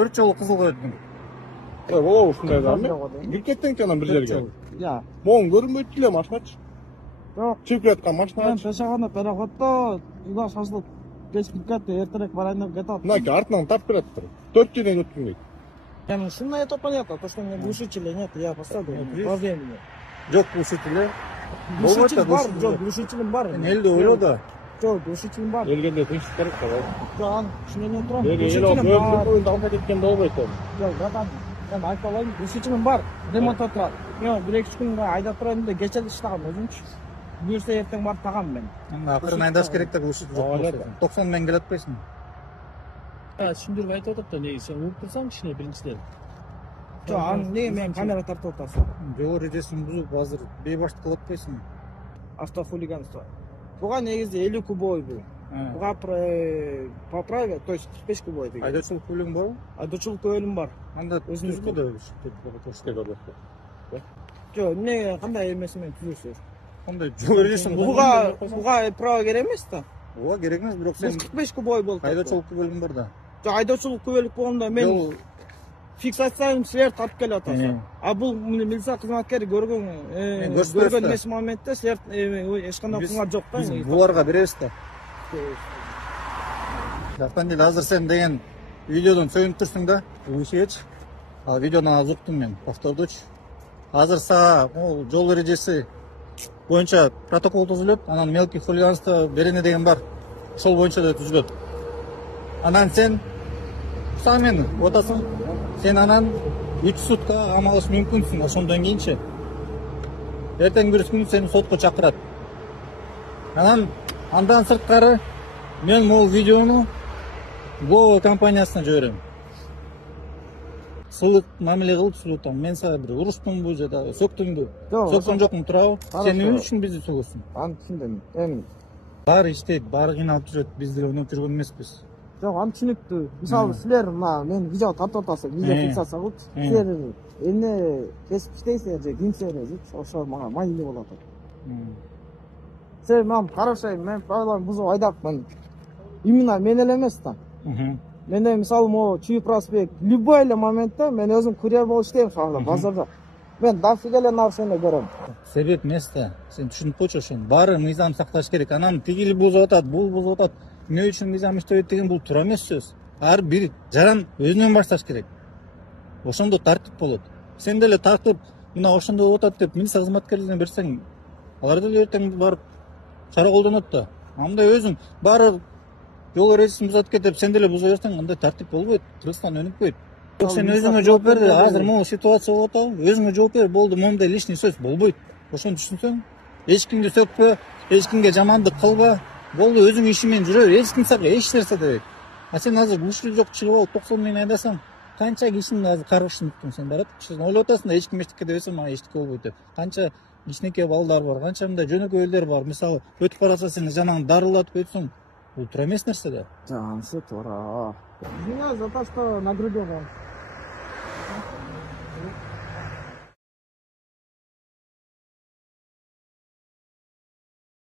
4 жолу кызылга өттүң. Болобу ушундай да эми? Бир кеттиң анан бир жерге. Я. Могун көрүнбөйт эле машиначы. Жок. Чыгып келаткан машина. Мен пешаганда переходдо жуда шашылып кечип кетти, эртерээк барайын деп кетип Мынакей артынан тап келатыр. 4 жерден өттүң дейт. Шумно это понятно, то, что у меня глушителя нет, я поставлю по времени. Жок глушитель. Глушитель бар, жок, глушителем бар. Элди ойло да. Жок, глушителем бар. Келгенде тынчтык керек да. Жок, шунен турам. Эл Глушителем бар. боюнда албай кеткенде болбойт да. Жок, братан, мен айтып алайын, глушителем бар. Ремонтта турат. Мен 1-2 күнгө айдап турайын деп кече иштагам өзүмчү. Буюрса эртең барып тагам мен. Акырын айдаш керек да глушитель жок. 90 мен келе атпайсың. Түшүндүрүп айтып атат да, неге сен уруп турсаң кичине биринчиден. Жок, аны неге мен камера тартып атасың? Жол эрежесин бузуп азыр бейбаштык кылып атпайсың. Автохулиганство. Буга негизде 50 кубой бул. Буга по правилам, то есть 45 кубой деген. Айдоочулук көлүгүң барбы? Айдоочулук көлүгүм бар. Анда Өзүңүздү да. Жок, эмне кандай эмеси менен түзөсүз? Кандай жол эрежесин Буга право керек эмес да. Ооба керек эмес, бирок сен 45 кубой болуп. айдоочулук көлүгүң бар да. Жок, айдоочулук күбөлүк болгондо мен фиксацияны силер тартып келип атасыз. А бул милиция кызматкери көргөн эмес моментте силер эч кандай кылмат жок да. Биз буларга беребиз да. Жактан деле азыр сен деген видеодон сөйүнүп турсуң да, ушечи. Ал видеодон азыр уктум мен, повтордучу. Азыр сага жол эрежеси боюнча протокол түзүлөт, анан мелкий хулиганство берене деген бар. Ошол боюнча да түзүлөт. Анан сен самен отасың, сен анан 3 сутка камап алыш мүмкүнсүң. Ошондон кийинчи эртең бир күнү сени сотко чакырат. Андан сырткары мен могу видеону Global компаниясына жиберем. Сылык мамиле кылып сүйлөтөм. Мен сага бир уруштумбу же да сөктүңбү? Сөксөң жокмун турабы? Сен эмне үчүн бизди сөгөсүң? Аны түшүндүм. Эми баары иштейт, баары кыйналып жүрөт. Биз деле өнөп жүргөн эмеспиз. жок, аны түшүнүктүү. Мисалы силер мен видео тартып атасыз, видео фиксация кылып, силер эмне кесип иштейсиңер же кимсиңер, ошо мага маанилүү болот. Сен мен карашай, мен правиланы бузуп айдапмын. Именно мен эле эмес да. Менде мисалы могу Чүй проспект, любой эле моментте мен өзүм курьер болуп иштейм шаарда, базарда. Мен дофига эле нарушение көрөм. Себеп эмес да. Сен түшүнүп койчу ошону. Баары мыйзам сакташ керек. Анан тигили бузуп атат, бул бузуп атат. Эмне үчүн мыйзам иштебейт деген бул туура эмес сөз. Ар бир жаран өзүнөн башташ керек. Ошондо тартип болот. Сен деле тартып, мына ошондой болуп атат деп милиция кызматкерлерине берсең, алар деле эртең барып чара колдонот да. Андай өзүң баары жол эрежесин бузат кетип, сен деле буза берсең, андай тартип болбойт. Кыргызстан өнүкпөйт. Сен өзүңө жооп бер, азыр могу ситуация болуп атабы? Өзүңө жооп бер, болду, моундай лишний сөз болбойт. Ошону түшүнсөң, эч кимди сөкпө, эч кимге жамандык кылба. Болду, өзүң иши менен жүрө бер, эч ким сага эч нерсе дебейт. А сен азыр глушитель жок чыгып алып 90 менен айдасаң, канча кишини азыр каргышын уктуң сен барат. Сен ойлоп атасың да, эч ким эчтеке дебесе мага эчтеке болбойт деп. Канча кичинекей балдар бар, канча мындай жөнөкөй элдер бар. Мисалы, өтүп бараса сени жанагын дарылатып өтсөң, бул туура эмес нерсе да. Анысы туура. Извиняюсь за то, что нагрубил вам.